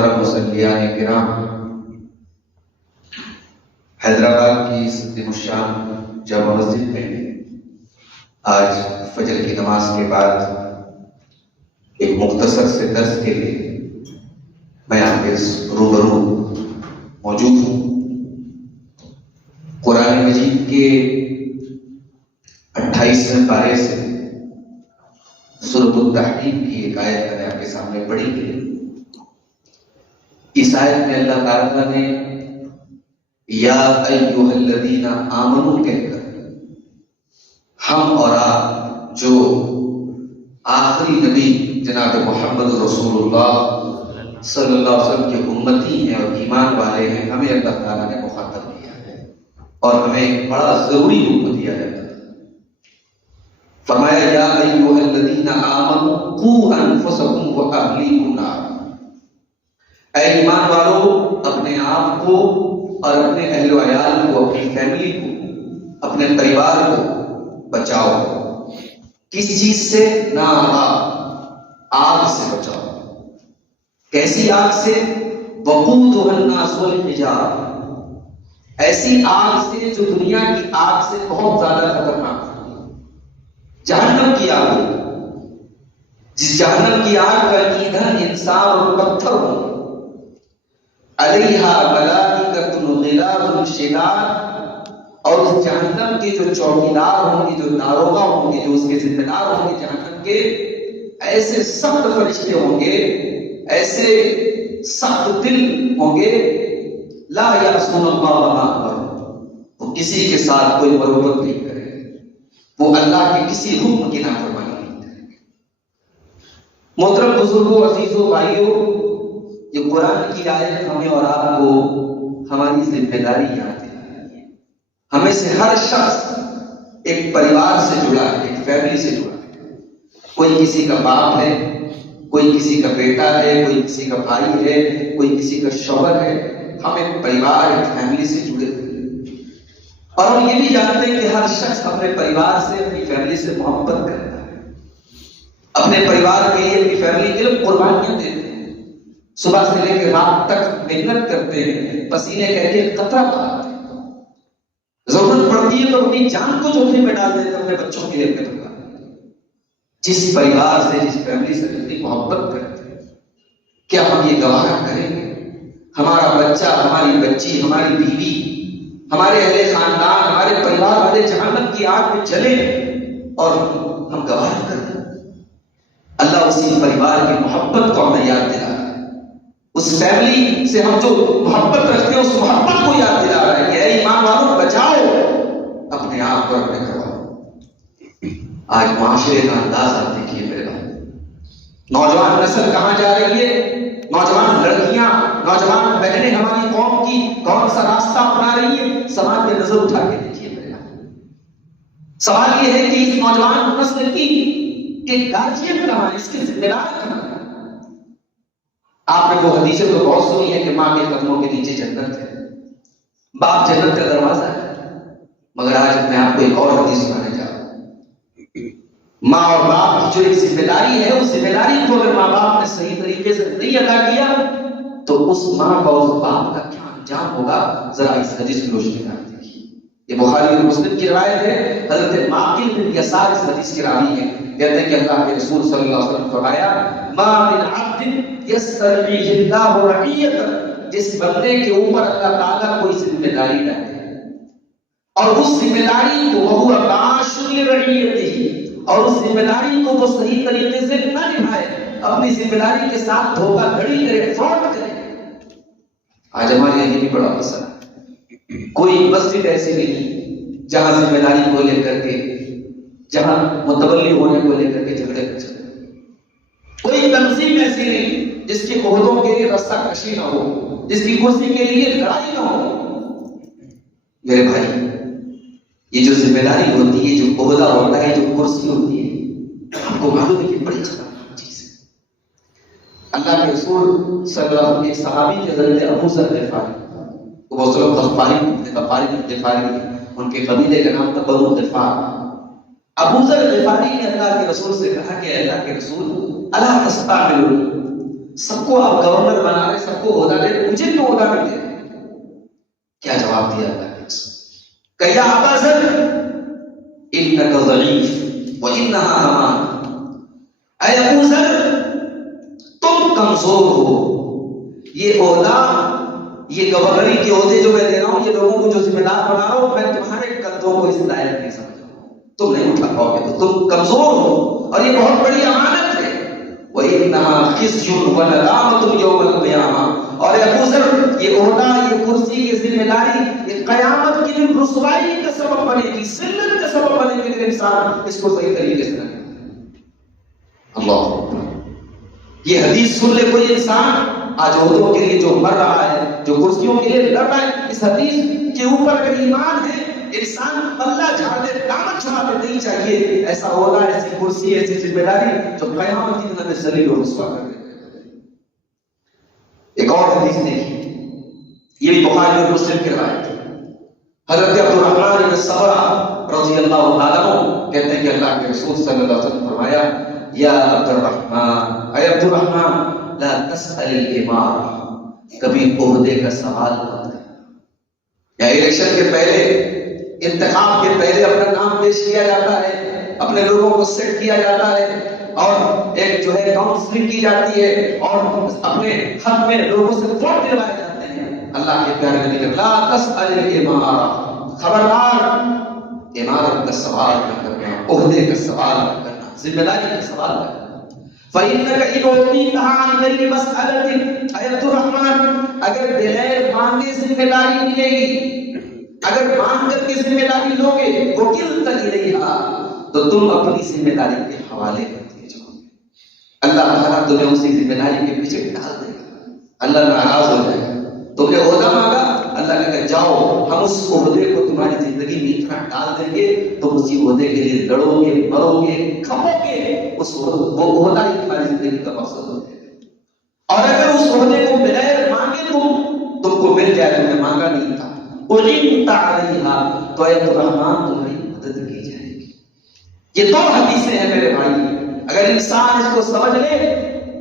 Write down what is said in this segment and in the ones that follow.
محترم مصلیان کرام، حیدرآباد کی صدر الشام جامع مسجد میں آج فجر کی نماز کے بعد ایک مختصر سے درس کے لیے میں آپ کے روبرو موجود ہوں۔ قرآن مجید کے 28ویں پارے سے سورۃ التحریم کی ایک آیت میں نے آپ کے سامنے پڑھی ہے۔ اس آیت میں اللہ تعالیٰ نے یا ایھا الذین آمنوا کہہ کر ہم اور آپ جو آخری نبی جناب محمد رسول اللہ صلی اللہ علیہ وسلم کے امتی ہیں اور ایمان والے ہیں، ہمیں اللہ تعالیٰ نے مخاطب کیا ہے اور ہمیں ایک بڑا ضروری حکم دیا ہے۔ فرمایا یا ایھا الذین آمنوا قوا انفسکم واہلیکم نارا، اے ایمان والو اپنے آپ کو اور اپنے اہل و عیال کو، اپنی فیملی کو، اپنے پریوار کو بچاؤ۔ کس چیز سے؟ نارا، آگ سے بچاؤ۔ کیسی آگ سے؟ وقودها الناس والحجارہ، ایسی آگ سے جو دنیا کی آگ سے بہت زیادہ خطرناک ہے، جہنم کی آگ، جس جہنم کی آگ کا ایندھن انسان اور پتھر ہوں، علیہا ملائکۃ غلاظ شداد، اور اس جہنم کے جو چوکیدار ہوں گے، جو داروغہ ہوں گے، جو اس کے ذمہ دار ہوں گے جہنم کے، ایسے سخت فرشتے ہوں گے، ایسے سخت دل ہوں گے، لا یعصون اللہ ما امرهم، وہ کسی کے ساتھ کوئی مروت نہیں کرے گے، وہ اللہ کے کسی حکم کی نافرمانی نہیں کریں گے۔ محترم بزرگوں، عزیزوں، بھائیوں، یہ قرآن کی آیت ہمیں اور آپ کو ہماری ذمہ داری یاد دلاتی ہے۔ ہمیں سے ہر شخص ایک پریوار سے جڑا ہے، ایک فیملی سے جڑا ہے۔ کوئی کسی کا باپ ہے، کوئی کسی کا بیٹا ہے، کوئی کسی کا بھائی ہے، کوئی کسی کا شوہر ہے۔ ہم ایک پریوار، ایک فیملی سے جڑے ہوئے ہیں، اور ہم یہ بھی جانتے ہیں کہ ہر شخص اپنے پریوار سے، اپنی فیملی سے محبت کرتا ہے، اپنے پریوار کے لیے، اپنی فیملی کے لیے قربانیاں دیتے ہیں، صبح سے لے کے رات تک محنت کرتے ہیں، پسینے کر کے قطرہ بہاتے ہیں، ضرورت پڑتی ہے تو اپنی جان کو جوخم میں ڈال دیتے ہیں اپنے بچوں کے لیے، اپنے پریوار۔ جس پریوار سے، جس فیملی سے اتنی محبت کرتے ہیں، کیا ہم یہ گوارا کریں گے ہمارا بچہ، ہماری بچی، ہماری بیوی، ہمارے اہل خاندان، ہمارے پریوار والے جہنم کی آگ میں جلے اور ہم گوارا کر دیں؟ اللہ اسی پریوار کی محبت کو ہمیں یاد دلا رہا ہے، اس فیملی سے ہم جو محبت رکھتے ہیں اس محبت کو یاد دلا رہا ہے کہ اے ایمان والوں بچاؤ اپنے آپ کو، اپنے گھر والوں۔ آج معاشرے کا انداز آپ دیکھیے میرے بھائی، نوجوان نسل کہاں جا رہی ہے، نوجوان لڑکیاں، نوجوان بہنیں ہماری قوم کی کون سا راستہ اپنا رہی ہے، سماج میں نظر اٹھا کے دیکھیے میرے بھائی۔ سوال یہ ہے کہ اس نوجوان نسل کی گارجین کہاں ہے، اس کے ذمہ دار کہاں ہے؟ آپ نے وہ حدیثیں تو بہت سنی ہے کہ ماں کے قدموں کے نیچے جنت ہے، باپ جنت کا دروازہ ہے، مگر آج میں آپ کو ایک اور حدیث سنانے جا رہا ہوں۔ ماں اور باپ کی جو ایک ذمہ داری ہے، اس ذمہ داری کو اگر ماں باپ نے صحیح طریقے سے نہیں ادا کیا تو اس ماں اور اس باپ کا کیا انجام ہوگا، ذرا اس حدیث کی روشنی میں دیکھیے۔ یہ بخاری اور مسلم کی روایت ہے، حضرت معقل بن یسار اس حدیث کے راوی ہیں، کہتے ہیں کہ اللہ کے رسول صلی اللہ علیہ وسلم فرمایا ما من عبد یسترعیہ اللہ رعیۃ، جس بندے کے اوپر اللہ تعالیٰ کوئی ذمہ داری ڈالے اور اس ذمہ داری کو وہ باش لرعیتہ، اور اس ذمہ داری کو وہ صحیح طریقے سے نہ نبھائے، اپنی ذمہ داری کے ساتھ دھوکہ دھڑی کرے، فراڈ کرے۔ آج ہمارے یہاں یہ بھی بڑا مسئلہ ہے، کوئی مسجد ایسی نہیں جہاں ذمہ داری کو لے کر کے، جہاں متولی ہونے کو لے کر کے جھگڑے کر چلے، کوئی تنظیم ایسی نہیں جس کے عہدوں کے لیے رستہ کشی نہ ہو، جس کی کرسی کے لیے لڑائی نہ ہو۔ میرے بھائی، یہ جو ذمہ داری ہوتی ہے، جو عہدہ ہوتا ہے، جو کرسی ہوتی ہے، آپ کو معلوم ہے کہ بڑی خطرناک چیز ہے۔ اللہ کے رسول صلی اللہ علیہ وسلم ایک صحابی تھے حضرت ابو ذر غفاری، وہ غفاری ان کے قبیلے کا نام تھا بنو غفار۔ ابو ذر غفاری نے اللہ کے رسول سے کہا کہ اللہ کے رسول اللہ استعملوا، سب کو آپ گورنر بنا رہے، سب کو عہدہ دے، مجھے تو عہدہ نہیں دے؟ کیا جواب دیا اللہ نے؟ کہ یا ابا ذر انک ضعیف وانھا امان، اے ابو ذر تم کمزور ہو، یہ عہدہ، یہ گورنری کے عہدے جو میں دے رہا ہوں، یہ لوگوں کو جو ذمہ دار بنا رہا ہوں، میں تمہارے کندھوں کو اس لائق نہیں سمجھ رہا ہوں، تم نہیں اٹھا پاؤ گے، تم کمزور ہو اور یہ بہت بڑی امانت ہے۔ وَإِنَّهَا خِزْيٌ وَنَدَامَةٌ يَوْمَ الْقِيَامَةِ، اور اے ابو ذر یہ عہدہ، یہ کرسی، یہ ذمہ داری، یہ قیامت کے دن رسوائی کا سبب بنے گی، ذلت کا سبب بنے گی، انسان اس کو صحیح طریقے سے کرے۔ اللہ اکبر۔ یہ حدیث سن لے کوئی انسان آج عہدوں کے لیے جو مر رہا ہے، جو کرسیوں کے لیے لڑ رہا ہے، اس حدیث کے اوپر اگر ایمان ہے، انسان پلہ جھاڑ دے، دامن چھڑا دے، نہیں چاہیے ایسا عہدہ، ایسی کرسی، ایسی ذمہ داری جو قیامت کی دن ہمیں ذلیل و رسوا کر دے۔ ایک اور حدیث دیکھیے، یہ بھی بخاری اور مسلم کی روایت ہے۔ حضرت عبدالرحمن بن صبرہ رضی اللہ تعالیٰ عنہ کہتے ہیں کہ اللہ کے رسول صلی اللہ علیہ وسلم فرمایا، یا عبد الرحمن، اے عبد الرحمن، لا تسأل الامارہ، کبھی عہدے کا سوال مت کرنا۔ یا الیکشن کے پہلے، انتخاب کے پہلے اپنا نام پیش کیا جاتا ہے، اپنے لوگوں کو سیٹ کیا جاتا ہے، اور ایک جو ہے کاؤنسلنگ کی جاتی ہے، اور اپنے حق میں لوگوں سے ووٹ دلوائے جاتے ہیں۔ اللہ کے پیارے نبی نے لا تسأل الامارہ، خبردار امارت کا سوال نہ کرنا، عہدے کا سوال نہ کرنا، ذمہ داری کا سوال نہ کرنا۔ فَإِنَّكَ إِنْ أُعْطِيتَهَا عَنْ غَيْرِ مَسْأَلَةٍ، اے عبد الرحمن اگر بغیر مانگے ذمہ داری ملے گی، اگر مانگ کر کے ذمہ داری لوگے، وَكِلْتَ إِلَيْهَا، تو تم اپنی ذمہ داری کے حوالے کر دیے جاؤ گے، اللہ تعالیٰ تمہیں اسی ذمہ داری کے پیچھے ڈال دے گا، اللہ ناراض ہو جائے گا۔ تم نے عہدہ مانگا، اللہ نے کہا جاؤ ہم اس عہدے کو تمہاری زندگی میں اتنا ڈال دیں گے، تم اسی عہدے کے لیے لڑو گے، مرو گے، کھپو گے، اس وہ عہدہ ہی تمہاری زندگی کا مقصد ہو جائے گا۔ اور اگر اس عہدے کو بغیر مانگے تم کو مل جائے، تم نے مانگا نہیں تھا، اُعِنْتَ عَلَيْهَا، تو اے عبدالرحمن تمہاری مدد کی جائے گی۔ یہ دو حدیثیں ہیں میرے بھائی، اگر انسان اس کو سمجھ لے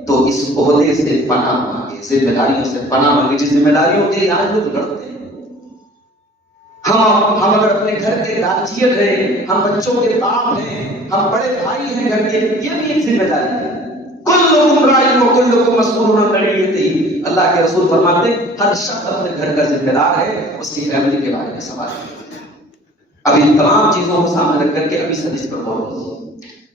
تو اس عہدے سے پناہ مانگے، ذمہ داریوں سے پناہ مانگے، جس ذمہ داریوں کے لیے آج لوگ لڑتے ہیں۔ ہم اگر اپنے گھر کے داجیت ہیں، ہم بچوں کے باپ ہیں، ہم بڑے بھائی ہیں گھر کے، یہ بھی ایک ذمہ داری ہے۔ کلکم راع وکلکم مسئول عن رعیتہ، اللہ کے رسول فرماتے ہیں ہر شخص اپنے گھر کا ذمہ دار ہے، اس کی فیملی کے بارے میں سوال ہے۔ اب ان تمام چیزوں کو سامنے رکھ کر کے ابھی حدیث پر غور کیجیے۔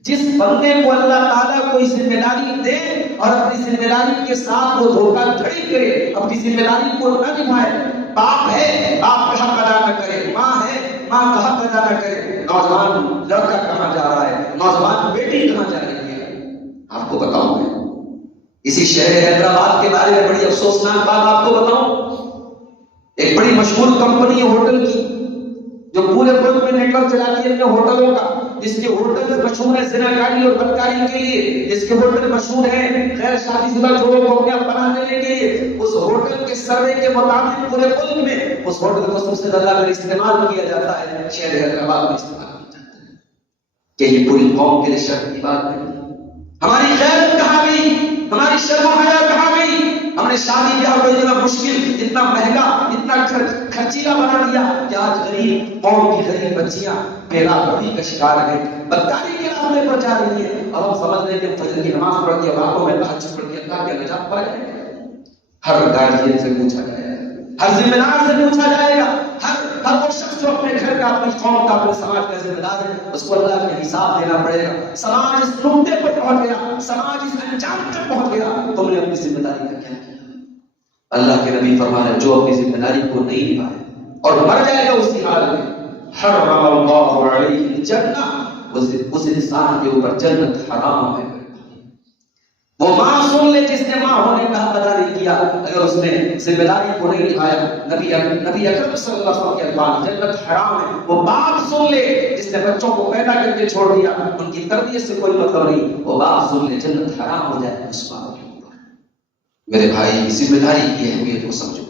جس بندے کو اللہ تعالیٰ کوئی ذمہ داری دے اور اپنی ذمہ داری کے ساتھ وہ دھوکہ دھڑی کرے، اپنی ذمہ داری کو نہ نبھائے، باپ ہے باپ کا حق ادا نہ کرے، ماں ہے ماں کا حق ادا نہ کرے، نوجوان لڑکا کہاں جا رہا ہے، نوجوان بیٹی کہاں جا رہی ہے۔ آپ کو بتاؤں میں اسی شہر حیدرآباد کے بارے میں بڑی افسوسناک بات آپ کو بتاؤں۔ ایک بڑی مشہور کمپنی ہے ہوٹل کی، جو پورے ملک میں نیٹ ورک چلاتی ہے اپنے ہوٹلوں کا، جس کے ہوٹل مشہور ہے زناکاری اور بدکاری کے لیے، جس کے ہوٹل مشہور ہے غیر شادی شدہ جوڑوں کو اپنے پناہ دینے کے لیے، اس ہوٹل کے سروے کے مطابق پورے ملک میں اس ہوٹل کو سب سے زیادہ اگر استعمال کیا جاتا ہے شہر حیدرآباد میں استعمال کیا جاتا ہے، کہ یہ پوری قوم کے لیے شرم کی بات نہیں۔ ہماری غیرت کہاں گئی، ہماری شرم و حیا کہاں گئی؟ ہم نے شادی بیاہ کو اتنا مشکل، اتنا مہنگا، اتنا خرچیلا بنا دیا کہ آج غریب قوم کی غریب بچیاں پیرا بڑی کا شکار ہے، بدکاری کے راستے پر جا رہی ہیں، اور ہم سمجھ رہے کہ فجر کی نماز پڑھ کے راتوں میں تہجد پڑھ کے اللہ کے نجات پائے۔ ہر گارجین سے پوچھا جائے گا، ہر ذمہ دار سے پوچھا جائے گا، ہر وہ شخص جو اپنے گھر کا، اپنی قوم کا، اپنے سماج کا ذمہ دار ہے، اس کو اللہ کا حساب دینا پڑے گا۔ سماج اس نقطے پر پہنچ گیا، سماج اس انجام تک پہنچ گیا، تم نے اپنی ذمہ داری کا کیا کیا؟ اللہ کے نبی فرما رہے جو اپنی ذمہ داری کو نہیں نبھائے اور مر جائے گا اسی حال میں، حرم اللہ علیہ الجنہ، اس انسان کے اوپر جنت حرام ہے۔ وہ ماں سن لے جس نے ماں ہونے کا حق ادا نہیں کیا، اگر اس نے ذمہ داری کو نہیں نبھایا، نبی اکرم صلی اللہ علیہ وسلم کے الفاظ جنت حرام ہے۔ وہ باپ سن لے جس نے بچوں کو پیدا کر کے چھوڑ دیا، ان کی تربیت سے کوئی مطلب نہیں، وہ باپ سن لے جنت حرام ہو جائے اس باپ کے اوپر۔ میرے بھائی ذمہ داری کی اہمیت کو سمجھو۔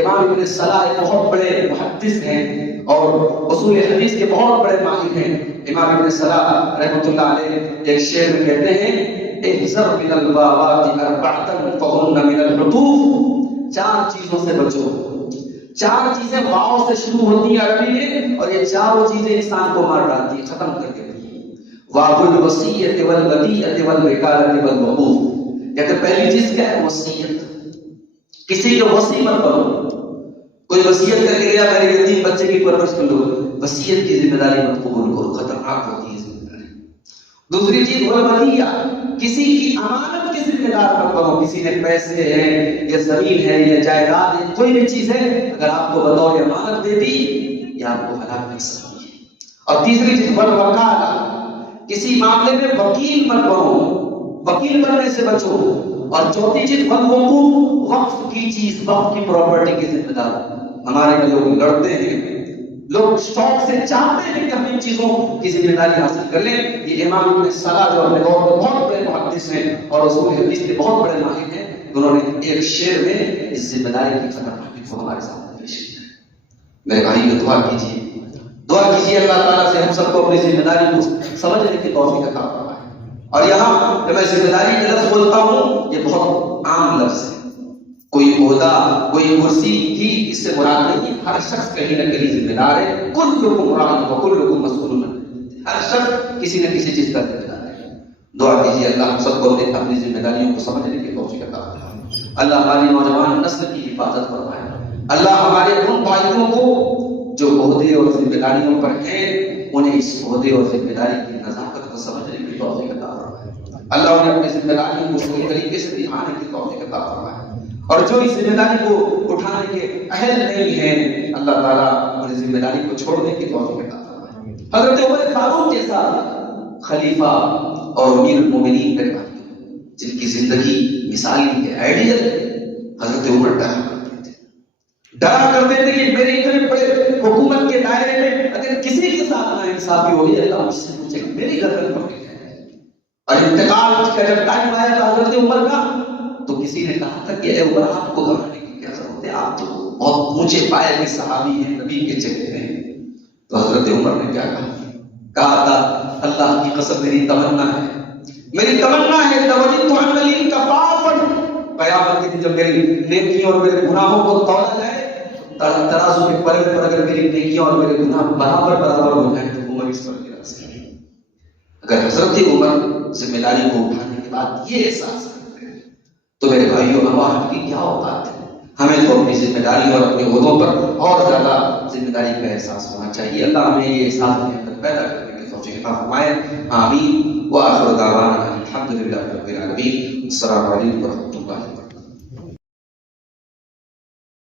امام ابن صلاح ایک بہت بڑے محدث ہیں اور اصول حدیث کے بہت بڑے ماہر ہیں۔ امام ابن صلاح رحمۃ اللہ علیہ ایک شعر میں کہتے ہیں احذر من الوابات اربعة فهن من العطوف 4 چیزوں سے بچو. 4 چیزیں واؤ سے شروع ہوتی ہیں عربی میں، اور یہ چاروں چیزیں انسان کو مار ڈالتی ہیں، ختم کر دیتی ہیں. واو الوصیۃ والودیعۃ والوکالۃ والوقوف. کہتے پہلی چیز کیا ہے؟ وصیت. کسی کے وصی مت بنو. کوئی وصیت کر کے گیا میرے یتیم بچے کی پرورش کر لو، وصیت کی ذمہ داری مت قبول کرو، خطرناک ہوتی ہے ذمہ داری. دوسری چیز والودیعہ، کسی کی امانت کے ذمہ دار مت بنو. کسی نے پیسے ہیں یا زمین ہے یا جائیداد ہے، کوئی بھی چیز ہے، اگر آپ کو بتاؤ یہ امانت دے دی، یہ آپ کو ہلاک کر سکتی ہے. اور تیسری چیز والوکالہ، کسی معاملے میں وکیل مت بنو، وکیل بننے سے بچو. اور چوتھی چیز والوقوف، وقف کی چیز، وقف کی پراپرٹی کی ذمہ دار. ہمارے لوگ لڑتے ہیں، لوگ شوق سے چاہتے ہیں کہ ہم ان چیزوں کی ذمہ داری حاصل کر لیں. یہ امام ابن صلاح جو اپنے دور میں بہت بڑے محدث ہیں اور اصول حدیث کے بہت بڑے ماہر ہیں، انہوں نے ایک شعر میں اس ذمہ داری کی خطرناکی کو ہمارے سامنے پیش کیا. میرے بھائی دعا کیجیے، دعا کیجیے اللہ تعالیٰ سے ہم سب کو اپنی ذمہ داری کو سمجھنے کی توفیق عطا فرمائے. اور یہاں جب میں ذمہ داری کا لفظ بولتا ہوں، یہ بہت عام لفظ ہے. کوئی عہدہ، کوئی کرسی ہی اس سے مراد نہیں. ہر شخص کہیں نہ کہیں ذمہ دار ہے. کلکم راع وکلکم مسئول. ہر شخص کسی نہ کسی چیز کا ذمہ دار ہے. دعا کیجیے اللہ ہم سب کو اپنی ذمہ داریوں کو سمجھنے کی توفیق عطا فرمائے. اللہ ہماری نوجوان نسل کی حفاظت فرمائے. اللہ ہمارے ان بھائیوں کو جو عہدے اور ذمہ داریوں پر ہیں، انہیں اس عہدے اور ذمہ داری کی نزاکت کو سمجھنے کی توفیق عطا فرمائے. اللہ انہیں اپنی ذمہ داریوں کو صحیح طریقے سے نبھانے کی توفیق عطا فرمائے. اور جو اس ذمہ داری کو اٹھانے کے اہل نہیں ہیں، اللہ تعالیٰ انہیں ذمہ داری کو چھوڑنے کی توفیق عطا فرمائے. حضرت عمر فاروق جیسا خلیفہ اور امیر المومنین میرے بھائی، جن کی زندگی مثالی ہے، آئیڈیل ہے، حضرت عمر ڈرا کرتے تھے کہ میرے اتنے بڑے حکومت کے دائرے میں اگر کسی کے ساتھ ناانصافی ہوئی، اللہ مجھ سے پوچھے کہ میری گردن پکڑی ہے. اور انتقال کا جب ٹائم آیا تھا حضرت عمر کا، تو کسی نے کہا تھا کہ اے عمر آپ کو گھبرانے کی کیا ضرورت ہے، آپ تو بہت اونچے پائے کے صحابی ہیں، نبی کے چہرے ہیں. تو حضرت عمر نے کیا کہا تھا، اللہ کی قسم میری تمنا ہے، میری تمنا ہے توجہ ان علی کفافا، قیامت کے دن جب میری نیکیوں اور میرے گناہوں کو تولا جائے، ترازو کے پلڑے پر اگر میری نیکیاں اور میرے گناہ برابر ہو جائیں تو عمر اس پر گرا سکے. اگر حضرت عمر ذمہ داری کو اٹھانے کے بعد یہ احساس کرتے ہیں تو میرے بھائیوں ہم کی کیا اوقات ہے. ہمیں تو اپنی ذمہ داری اور اپنے عہدوں پر اور زیادہ ذمہ داری کا احساس ہونا چاہیے. اللہ ہمیں یہ احساس پیدا کرنے کی توفیق عطا فرمائے. آمین. وآخر دعوانا الحمد للہ رب العالمین. السلام علیکم.